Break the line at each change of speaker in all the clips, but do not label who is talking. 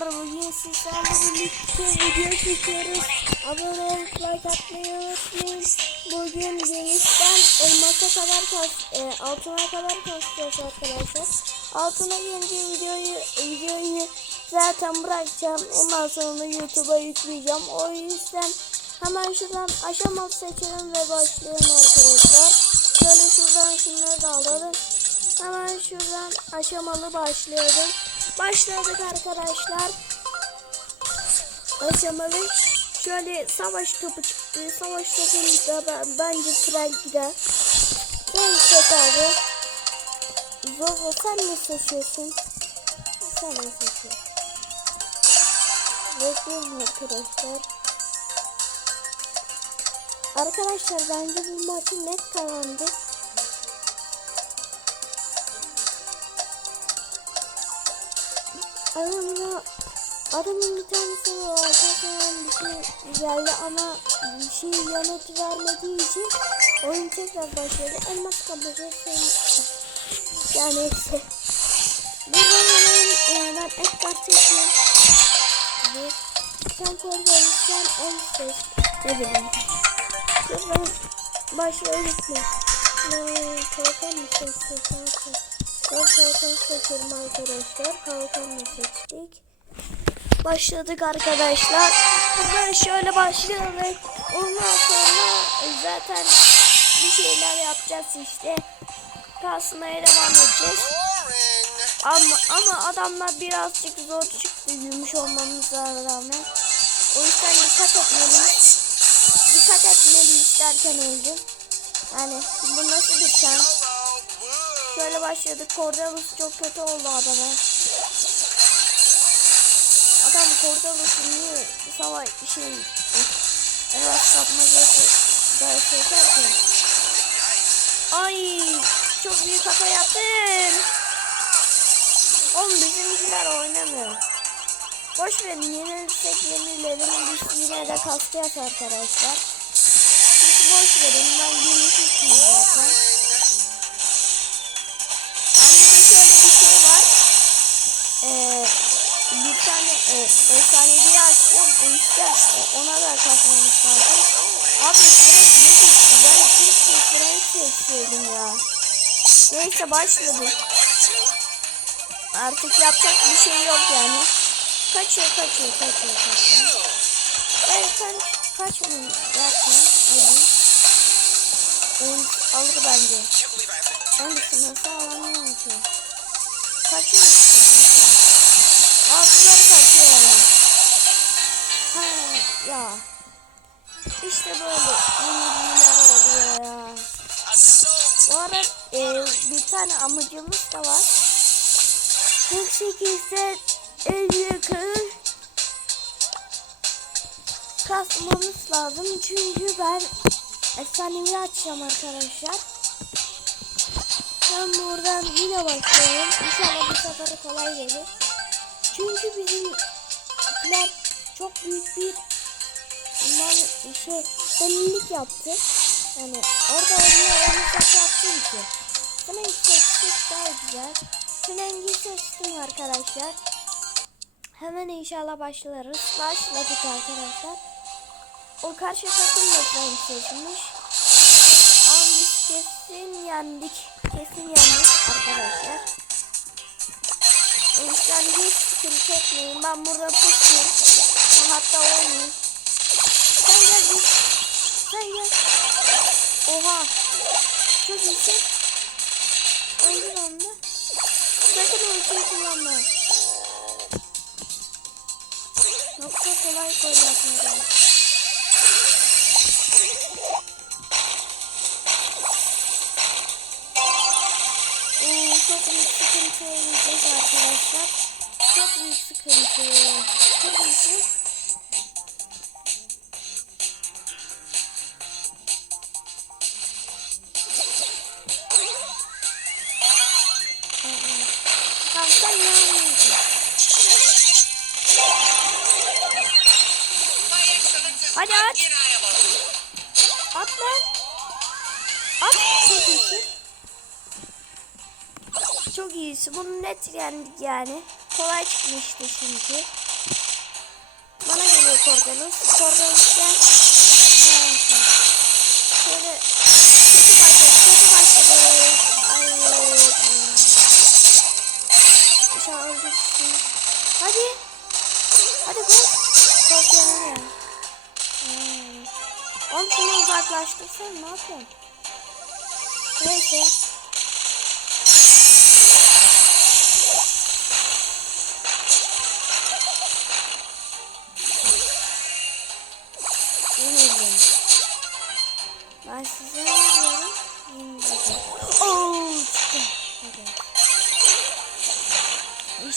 arkadaşlar bugün sizlerle birlikte video çekiyoruz. Abone olup like atmayı unutmayın. Bugün genişten elmasa kadar kas, e, altına kadar kasacağız arkadaşlar. Altına gelince videoyu videoyu zaten bırakacağım. Ondan sonra YouTube'a yükleyeceğim. O yüzden hemen şuradan aşamalı seçelim ve başlayalım arkadaşlar. Şöyle şuradan şunları da alalım. Hemen şuradan aşamalı başlayalım. Başladık arkadaşlar. Aşamalı. Şöyle savaş topu çıktı. Savaş topunda ben, bence tren gider. Sen seç abi. Zozo sen ne seçiyorsun? Sen ne seçiyorsun? Bekliyorum arkadaşlar. Arkadaşlar bence bu maçı net kazandı. Adamla adamın bir tanesi arkadaşlar bir şey geldi ama bir şey yanıt vermediği için oyun tekrar başladı. Elmas kapacak yani neyse. Buradan hemen e, ben Edgar seçiyorum. Ve sen koridorun en ses. Ne bileyim. Şuradan başlayalım mı? Ne kalkan mı seçiyorsun? Ben kalkan seçelim arkadaşlar. Kalkanla seçtik. Başladık arkadaşlar. Hemen şöyle başlayalım. Ondan sonra zaten bir şeyler yapacağız işte. Kasmaya devam edeceğiz. Ama, ama adamlar birazcık zor çıktı gümüş olmamıza rağmen. O yüzden dikkat etmeliyiz. Dikkat etmeliyiz derken öldüm. Yani bu nasıl bir şans? Şöyle başladık. Cordelus çok kötü oldu adama. Adam Cordelus'u niye savaş şey Eras kapmacası ders yaparken Ay çok büyük hata yaptım. Oğlum bizimkiler oynamıyor. Boş verin yenilirsek yenilelim. Biz yine de kasacağız arkadaşlar. Hiç boş verin ben gümüşüm zaten. Ee, bir tane e, efsanevi. O yüzden e, ona da kasmamız lazım. Abi Frank ne düştü? Ben keşke Frank seçseydim ya. Neyse başladık. Artık yapacak bir şey yok yani. Kaçıyor kaçıyor kaçıyor kaçıyor. Evet sen kaçmayın yapma. Hadi. Oyun alır bence. Ben sınırsa alamıyorum ki. Kaçıyor kaçıyor. Ha ya. İşte böyle yenilgiler oluyor ya. Bu arada e, bir tane amacımız da var. 48'de en yakın kasmamız lazım. Çünkü ben efsanevi açacağım arkadaşlar. Ben buradan yine başlıyorum. İnşallah bu sefer kolay gelir. Çünkü bizimkiler çok büyük bir man şey delilik yaptı. Yani orada oynuyor onu çok yaptım ki. Frengi seçtik daha güzel. Frengi seçtim arkadaşlar. Hemen inşallah başlarız. Başladık arkadaşlar. O karşı takım da Frengi seçmiş. Biz kesin yendik. Kesin yendik arkadaşlar. O yüzden hiç sıkıntı etmeyin. Ben burada pusayım. Hatta oynayayım. Sen gel bir. Sen gel. Oha. Çok iyisin. Öldür onu da. Sakın ultiyi kullanma. Yoksa kolay gol çok büyük sıkıntı olacak arkadaşlar. Çok büyük sıkıntı. Çok sen ne oynuyorsun? Hadi at. At lan. At. Çok iyisin. Çok iyisin. Bunu net yendik yani. Kolay çıkmıştı çünkü. Bana geliyor Kordanus. Kordanus gel. Şöyle kötü başladı. Kötü başladı. Ay. İnşallah öldürsünüz. Hadi. Hadi koş. Çok yanıyor. Hmm. Oğlum şunu uzaklaştırsan ne yapıyorsun? Neyse.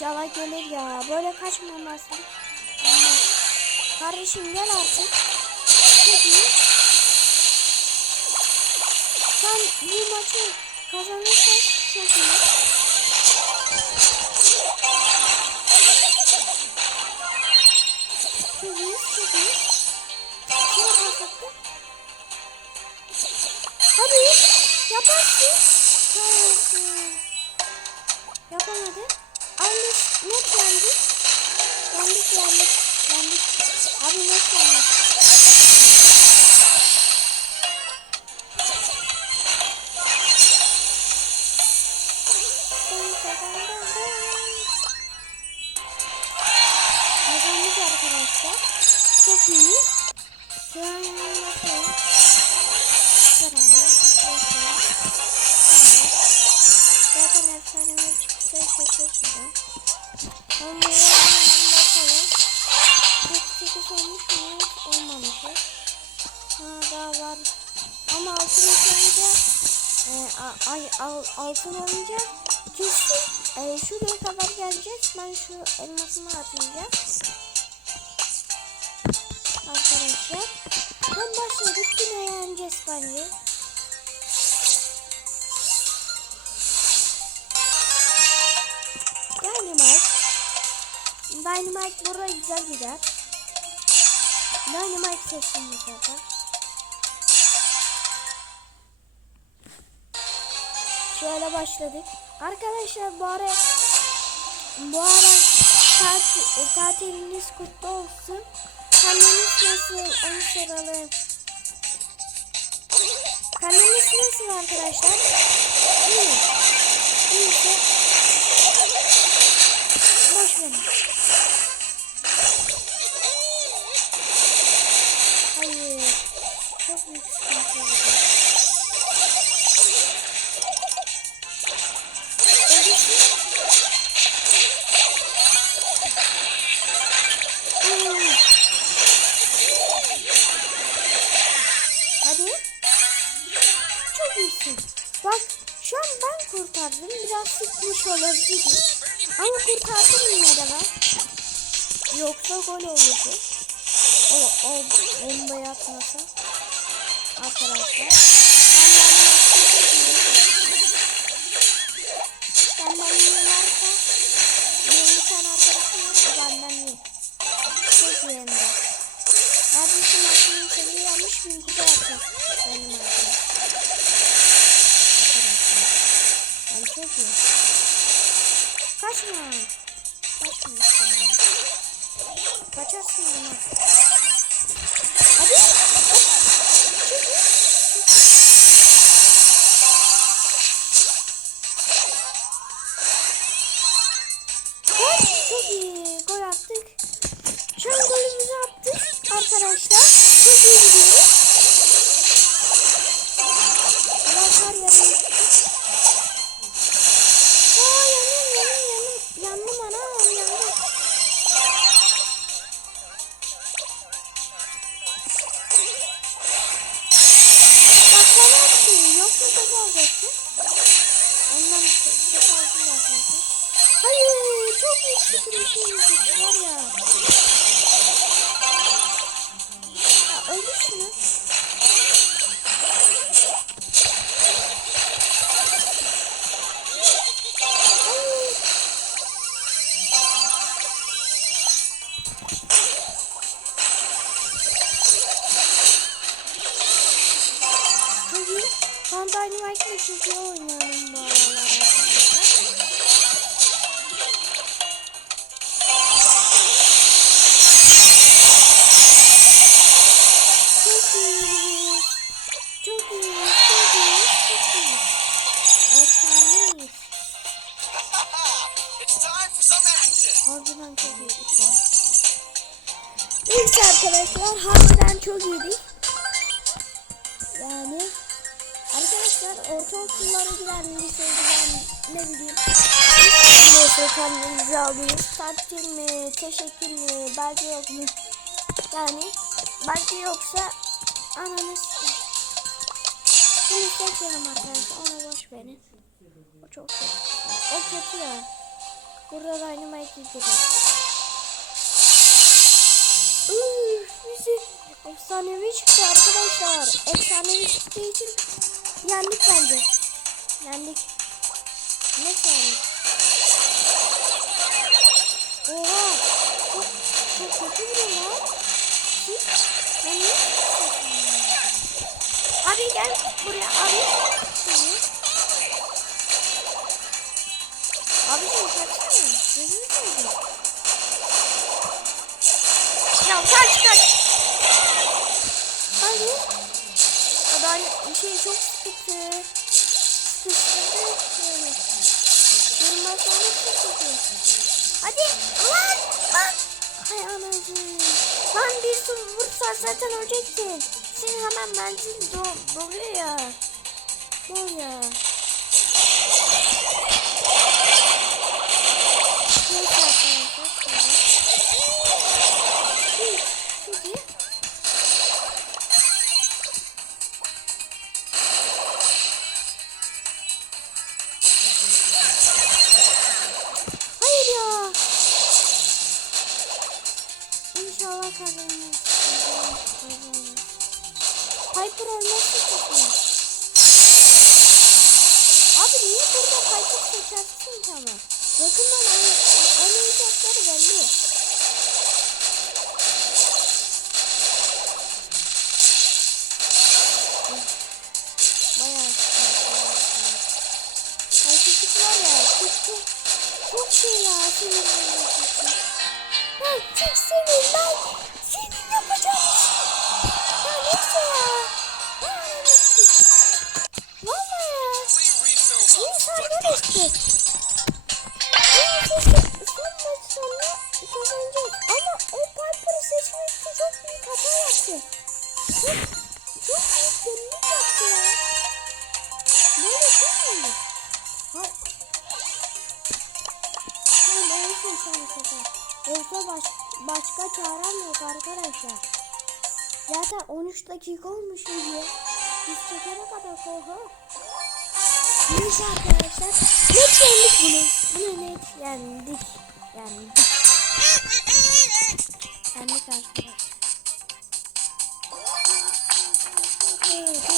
İnşallah gelir ya. Böyle kaçmaması. Ama kardeşim gel artık. Çok iyi. Sen bu maçı kazanırsan çok iyi. Hadi yaparsın. Hayır. Yapamadı. Anne net yendi. Yendik yendik. Yendik. Abi net yendik. Kazandık arkadaşlar. Çok iyi. Şu an şaşırsın. Onları bakalım. 48 olmuş muyuz? Olmamışız. Ha daha var. Ama altın olunca e, ay, al, altın olunca kesin e, şuraya kadar geleceğiz. Ben şu elmasını atacağım. Dynamite bu sefer. Şöyle başladık. Arkadaşlar bu ara bu ara tatil, tatiliniz kutlu olsun. Kendiniz nasıl onu soralım. Kendiniz nasıl arkadaşlar? İyi. İyiyse Bak şu an ben kurtardım. Biraz sıkmış olabilirim. Ama kurtardım yine de ben. Yoksa gol olurdu. O, o bombayı atmasa. Arkadaşlar. Benden varsa bir tane arkadaşım var. O benden iyi. Çok iyi hem de. Neredeyse maçının seviye yanlış bir kutu atacak. Benim arkadaşım. Yani çok iyi. Kaçma. Kaçma. Kaçarsın ama. Attı. Yoksa top alacaktı. Ondan çok aldım zaten. Hayır çok büyük sıkıntı var ya. Ya belki yok? Yani belki yoksa ananı s- Bunu seçiyorum arkadaşlar onu boş verin. O çok kötü. O kötü ya. Burada Dynamite izledim. Üf, bizi efsanevi çıktı arkadaşlar. Efsanevi çıktığı için yendik bence. Yendik. Ne yendik? Oha! Çok kötü vuruyor lan. Siz, ben seçmiyorum? Abi gel buraya abi. Hı. Abi sen kaçsana. Gözünü seveyim. Ya kaç kaç. Hadi. Bir şey çok sıkıntı. Sıkıştırdı. Yorumlar sonra çok kötü. Hadi. Lan. Lan. Hay anacığım. Lan bir su vursa zaten ölecektin. Senin hemen benzin do doluyor ya. Dol ya. Ben çok senin ben senin yapacağım. Ya neyse ya. Valla ya. İnsanlar etti. Neyse son maç sonra kazanacağız. Ama o Piper'ı seçmekte çok büyük hata yaptı. Çok, çok büyük delilik yaptı ya. Böyle şey mi? Ha. Tamam olsun sana sefer. Yoksa baş, başka çarem yok arkadaşlar. Zaten 13 dakika olmuş video. Biz çekene kadar oha. Neyse arkadaşlar. Net yendik bunu. Bunu net yendik. Yendik. Yendik arkadaşlar. Al,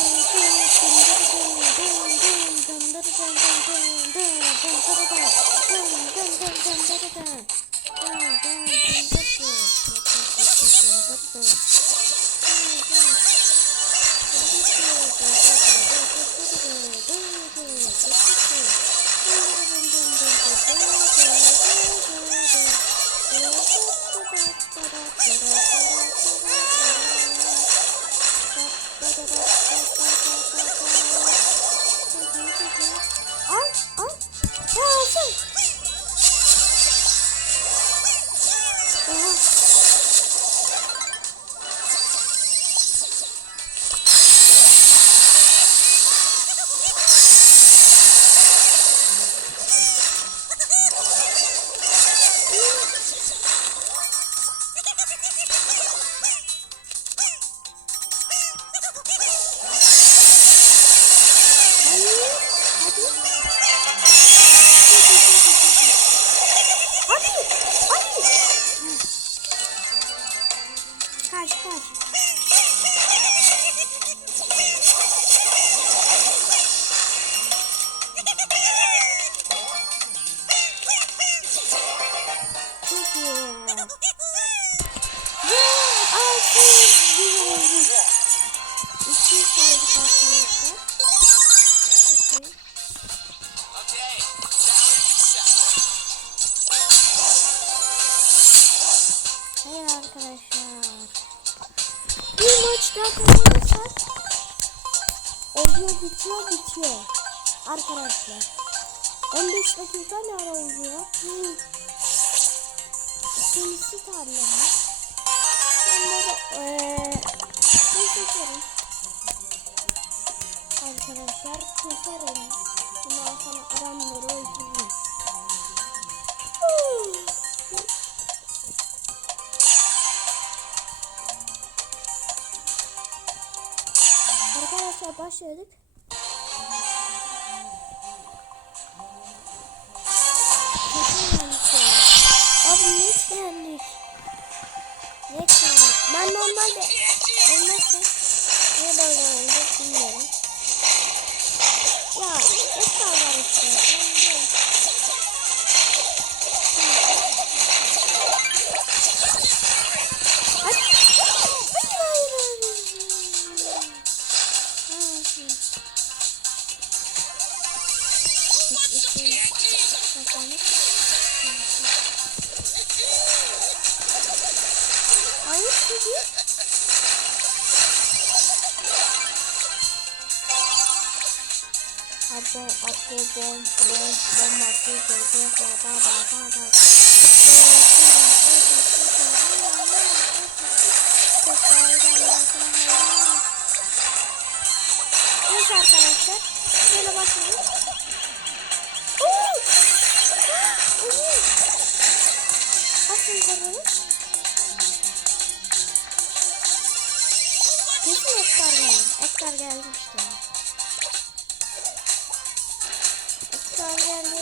Arkadaşlar. 15 dakika ne ara oluyor? Tarlamı. Ben böyle eee ne seçerim? Arkadaşlar keserim. Bundan sonra adamları öldürürüm. Arkadaşlar başladık. のまで会いましょう。ありがとうございます。Thank you. Apo, apo, bom, bom, bom, apo, bom, bom, bom, bom, bom, Neyse arkadaşlar. Böyle başlayalım. Nasıl yukarıları? Kesin ektar geldi. Ektar gelmişti. Hadi.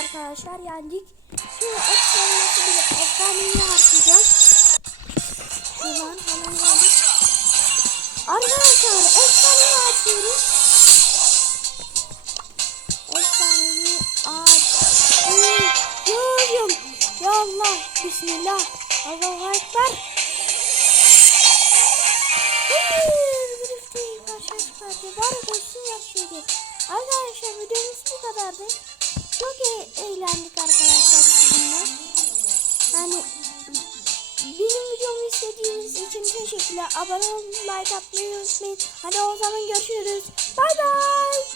Arkadaşlar yendik saniye harcayacağım. Hemen hemen hemen. Arkadaşlar efsaneyi açıyoruz. Efsaneyi açıyorum. Ya Allah. Bismillah. Allahu Ekber. Arkadaşlar videomuz bu kadardı. Çok e- eğlendik arkadaşlar sizinle. Yani benim videomu izlediğiniz için teşekkürler. Abone olmayı, like atmayı unutmayın. Hadi o zaman görüşürüz. Bay bay.